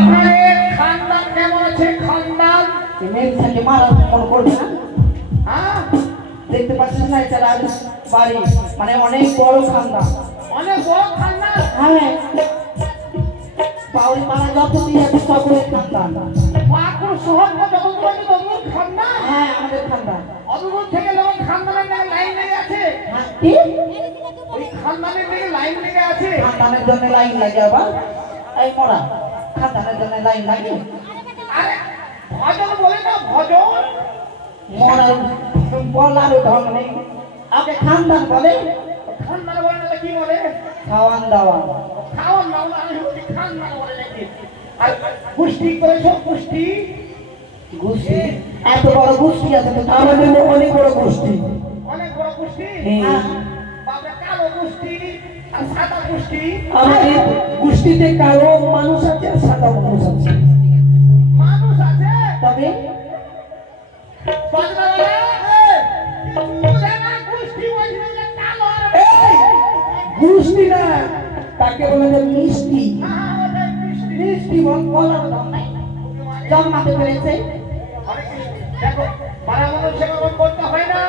আপনাদের খানদান কেমন আছে? খানদান মেয়েটাকে মারার মন করবে না? হ্যাঁ, দেখতে পাচ্ছিস না, এটা রাজ বাড়ি, মানে অনেক বড় খানদান। অনেক বড় খানদান। হ্যাঁ, পাউরি পাড়া যত দিয়ে আছে সকলের খানদান। পাকুড় শহরটা যতদূর আছে ততদূর খানদান। হ্যাঁ, আমাদের খানদান। অতদূর থেকে যখন খানদানের নামে লাইন লেগে আছে, হ্যাঁ, কি ওই খানদানের দিকে লাইন লেগে আছে। খানদানের জন্য লাইন লাগে আবার? এই মরা খানদানের জন্য লাইন লাগে? আরে ভজন বলে না, ভজন। মরা বলার ঢং নেই। আগে খানদান বলে, খানদান বলে না তো কি বলে? খাওয়ান দাওয়ান। খাওয়ান না বলে, আমি বলছি খানদান বলে নাকি। আর পুষ্টি করেছো, পুষ্টি গোষ্ঠী এত বড় গোষ্ঠী আছে তো? আমাদের অনেক বড় গোষ্ঠী। অনেক বড় পুষ্টি। হ্যাঁ, বাপরে কালো পুষ্টি আর সাদা পুষ্টি। আমাদের গোষ্ঠীতে কালো মানুষ আছে আর সাদা মানুষ আছে। মানুষ আছে তবে বাজনাওয়ালা, বুঝে না পুষ্টি বলছিল যে কালো আর এই গোষ্ঠী না, তাকে বলে যে মিষ্টি। ওটা পুষ্টি। মিষ্টি বলার ঢং নাই। জন্মাতে পেরেছে। অনেক পুষ্টি। দেখো পাড়া মানুষ সেরকম করতে হয় না,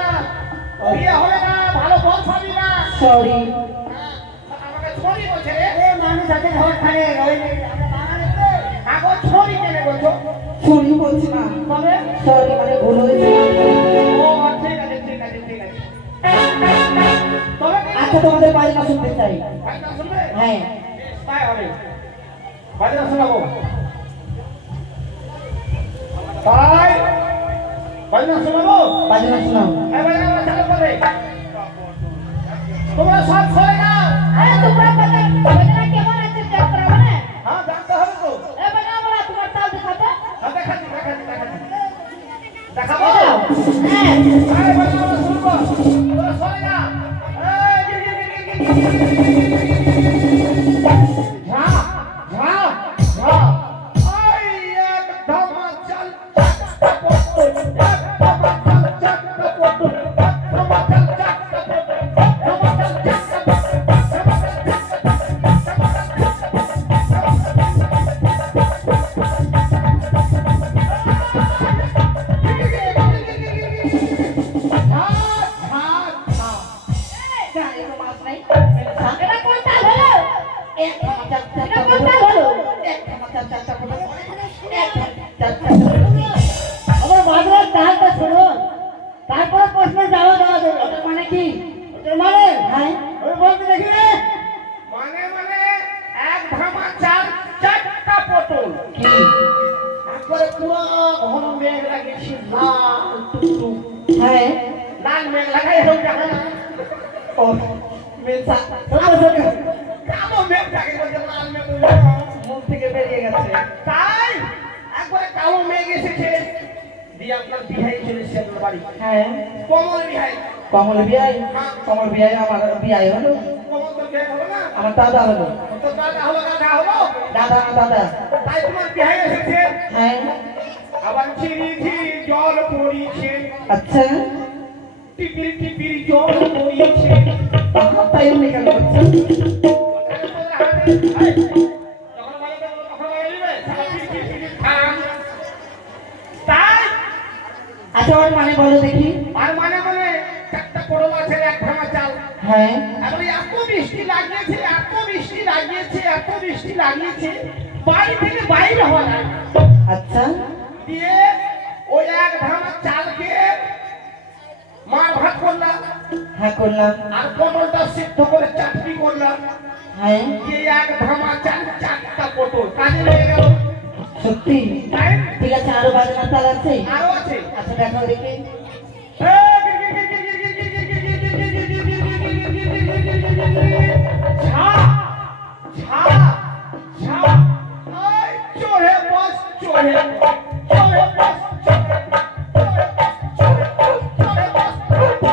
বিয়ে হবে না, ভালো বর পাবি না। সরি, আমাকে ছড়ি বলছে রে, মানুষ আছে ঘর খানে ওই আগো ছড়ি কেনে বলছো? সরি বলছি না, তবে সরি মানে ভুল হয়েছে। ও ঠিক আছে, ঠিক আছে, ঠিক আছে। তবে আচ্ছা, তোমাদের বাজনা শুনতে চাই। বাজনা শুনবে? হ্যাঁ, তাই হবে, বাজনা শোনাবো। তাই বাজনা শোনাবো। বাজনা শোনাও। এই বাজনা চালু করে তোমরা সব সরে যাও। আরে তোমরা বাজনা কেমন আছে চেক করাবো না? হ্যাঁ, জানতে হবে তো। এ বাজনা বলা তোমার তাল দেখাবে? হ্যাঁ, দেখাচ্ছি, দেখাচ্ছি, দেখাচ্ছি। দেখাবো। হ্যাঁ, এই বাজনা শুনবো, তোমরা সরে যাও। এই গির গির গির গির গির গির গির গির গির গির গির গির গির গির গির গির। ঝা ঝা ঝা। ওই এক ধামা চল চাকটা পড়তো, এক ধামা চল চাকটা পড়তো, এক ধামা চল চাকটা পড়তো, ধামা চল চাকটা পড়তো, ধামা চল এটা কোন তাল হলো? এটা কোন তাল হলো? আমার বাজনার তালটা শোনো, তারপর প্রশ্ন যাওয়া দেওয়া দেবে। ওটার মানে কি? ওটার মানে হ্যাঁ, ওই বলতে দেখি রে। মানে মানে এক ধামা চাল চারটা পটল। কি একবারে পুরো ঘন মেঘ লাগিয়েছি, লাল টুকটুক। হ্যাঁ, লাল মেঘ লাগাই হোক দেখা না, ও মেসা কালো মেঘ থাকে বলছে লাল মেঘ মুখ থেকে বেরিয়ে গেছে। তাই একবারে কালো মেঘ এসেছে দিয়ে আপনার বিহাই চলে এসেছে আপনার বাড়ি। হ্যাঁ, কমল বিহাই। কমল বিয়াই, কমল বিয়াই আমার বিয়াই হলো, কমল তো বিহাই হলো না, আমার দাদা হলো। তো দাদা হলো, দাদা হলো। দাদা আমার দাদা। তাই তোমার বিহাই এসেছে, হ্যাঁ, আবার ঝিরি ঝিরি জল পড়িছে, আচ্ছা, টিপির টিপির জল পড়িছে। তখন তাই এমনি কেন করছে? তাই আচ্ছা, ওর মানে বলো দেখি। আর মানে মানে চারটা পড়ল আছে, এক ধামা চাল। হ্যাঁ, এখন এত বৃষ্টি লাগিয়েছে, এত বৃষ্টি লাগিয়েছে, এত বৃষ্টি লাগিয়েছে, বাড়ি থেকে বাইরে হওয়া যায় না। আচ্ছা, দিয়ে ওই এক ধামা চালকে মার ভাত করলাম, হ্যাঁ করলাম। আর পটলটা সিদ্ধ করে চাটনি করলাম। হ্যাঁ, দিয়ে এক ধামা চাল চারটা পটল কাজে লেগে গেল। সত্যি? তাই ঠিক আছে, আরো বাজনা তাল আছে? আরো আছে। আচ্ছা, দেখাও দেখি। ঝা ঝা ঝা। আয় চড়ে বস, চড়ে বস, চড়ে বস, চড়ে বস, চড়ে বস, চড়ে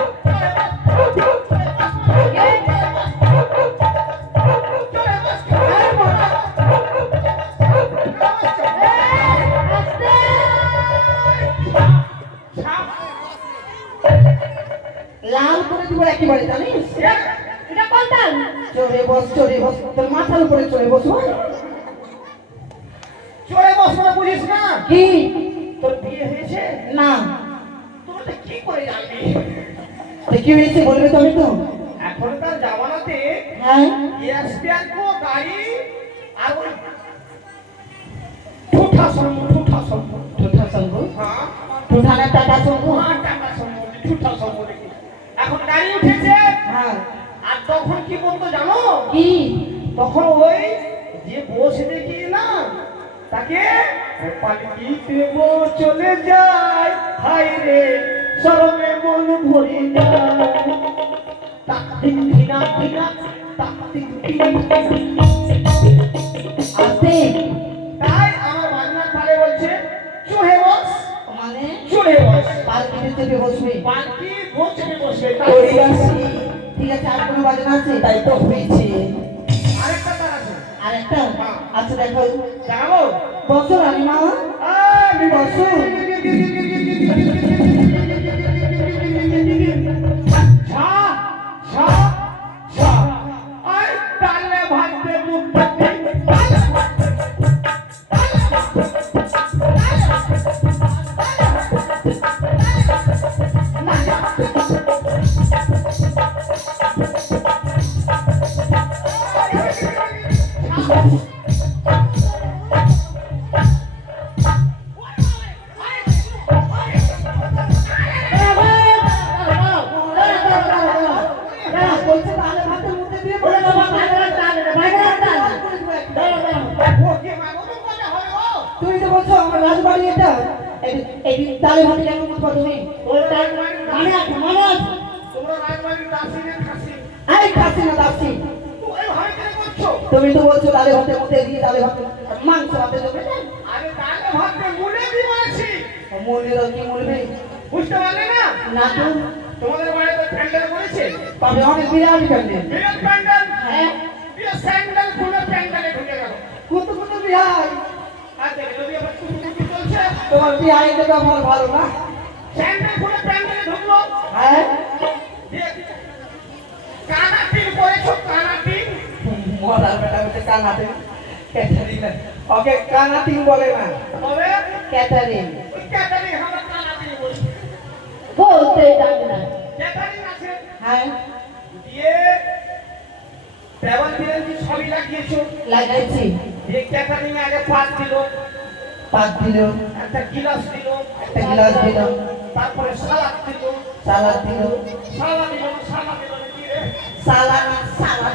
বস, চড়ে লাল করে দিব একেবারে, জানিস? এটা কোন তাল? চড়ে বস, চড়ে বস, তোর মাথার উপরে চড়ে বস। মশলা বুঝিস না? কি? তোর বিয়ে হয়েছে? না। তোমরা তো কি করে জানবি? তো কি হয়েছে বলবে তবে তো? এখনকার জামানাতে হ্যাঁ এসপিআরকো গাড়ি আর ওই ঠুঠা সম্ভব ঠোঁটা সঙ্গ হ্যাঁ ঠোঁটানা টাটা সঙ্গ। টাকা সম্ভব ঠুঠা সম্ভব এখন গাড়ি উঠেছে। হ্যাঁ আর তখন কি বলতো জানো? কি? তখন ওই যে বসে দেখি না তাকে পালকিতে বউ চলে যায়, হাই রে শরমে মন ভরে যায়। তাকতিক ধিনা ধিনা তাকতিক ধিনা ধিনা। আসতে তাই আমার বাজনা তালে বলছে চুহে বস, মানে চুহে বস। পালকিতে চেপে বসবে। পালকি বসে বসে ওই আসি। ঠিক আছে, আর কোনো বাজনা আছে? তাই তো হয়েছে। আরেকটা তার আছে। আরেকটা? আচ্ছা দেখো, যাবো বসো রানীমা। আমি বসো। ঝা ঝা ঝা আই তালে ভাতে মুক্তি বলছে তাহলে ভাতের মধ্যে দিয়ে বলে তুমি তো বলছো আমার রাজবাড়ি এটা। এই তালে ভাতে কেন মুখবা তুমি? এই কাশি না দাসি, তুমি তো বলছো তালে ভাতের মধ্যে দিয়ে তালে ভাতে মাংস ভাতে দেবে না। মূল্য কি মূল্যে? বুঝতে পারলে না? না তো, তোমাদের বাড়িতে প্যান্ডেল করেছে? তবে অনেক বিরাট প্যান্ডেল। বিরাট প্যান্ডেল। হ্যাঁ, দিয়ে স্যান্ডেল খুলে প্যান্ডেলে ঢুকে গেল। কত কত বিহাই। আর দেখে যদি আবার কুকুকুকু চলছে, তোমার বিহাই তো আমার ভালো না। স্যান্ডেল খুলে প্যান্ডেলে ঢুকলো। হ্যাঁ, দিয়ে কানাটিন করেছো, কানাটিন। মরার বেটা বেটা কানাতে ক্যাটারিং। ওকে কানাটিং বলে না, তবে ক্যাটারিং ওই ক্যাটারিং আমরা কানাটিন বলি। বলতে জানি না। ক্যাটারিং আছে। হ্যাঁ, দিয়ে টেবিল বিরিয়ানি সবই লাগিয়েছো। লাগাইছি। দিয়ে ক্যাটারিং আগে পাত দিল, পাত দিল, একটা গিলাস দিল, একটা গ্লাস দিল, তারপরে সালাদ দিল, সালাদ দিল, সালাদ দিল, সালাদ দিল কি রে? সালাদ সালাদ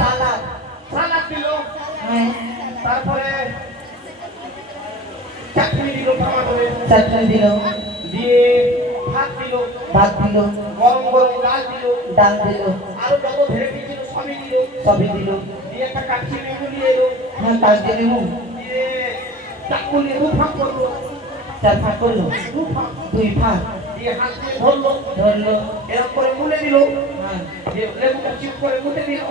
সালাদ। সালাদ দিল, হ্যাঁ, তারপরে চাটনি দিল টমেটোর, চাটনি দিল, দিয়ে ভাত দিল, ভাত দিল, গরম গরম ডাল দিল, ডাল দিল, আরো যত ভেরাইটি ছিল সবই দিল। সবই দিল। দিয়ে একটা কাঠি লেবু নিয়ে এলো, হ্যাঁ, কাজ দিয়ে নেব। দিয়ে চাকু নিয়ে দু ফাঁক করলো, 4 ভাগ করলো, দু ফাঁক 2 ভাগ দিয়ে হাত দিয়ে ধরলো, ধরলো। এরকম করে মুলে দিল, হ্যাঁ, দিয়ে লেবুটা চিপ করে মুটে দিল।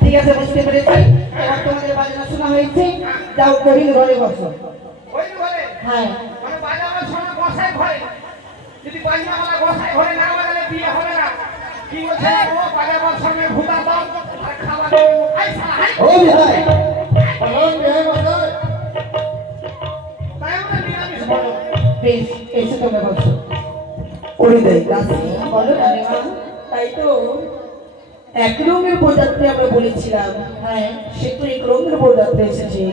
ঠিক আছে, বুঝতে পেরেছি। এবার তোমাদের বাজনা শোনা হয়েছে, যাও কহিল ঘরে বসো। ওই ঘরে হ্যাঁ, মানে বাজাবার সময় গোসাই ঘরে, যদি বাজনাওয়ালা গোসাই ঘরে না বাজালে বিয়ে হবে না। কি বলছে ও বাজাবার সময় ভুতা দাও আর খাবার দাও। আই শালা আই। ও বিহাই তাই আমরা নিরামিষ বলো। বেশ, এসে তোমরা বসো। করে দেয় দাসি। বলো রানীমা। তাই তো 1 রঙের বরযাত্রী আমরা বলেছিলাম। হ্যাঁ, সে তো 1 রঙের বরযাত্রী এসেছে।